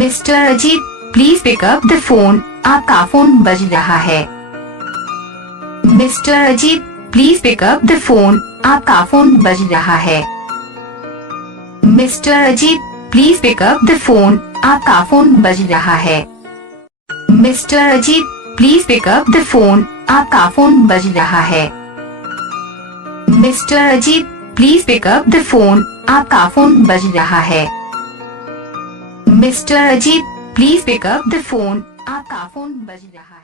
Mister Ajit please pick up the phone, आपका phone बज रहा है। Mister Ajit please pick up the phone, आपका फोन बज रहा है। Mister Ajit please pick up the phone, आपका फोन बज रहा है। Mister Ajit please pick up the phone, आपका फोन बज रहा है। Mister Ajit please pick up the phone, आपका फोन बज रहा है। Mister Ajit please pick up the phone, आपका फोन बज रहा है।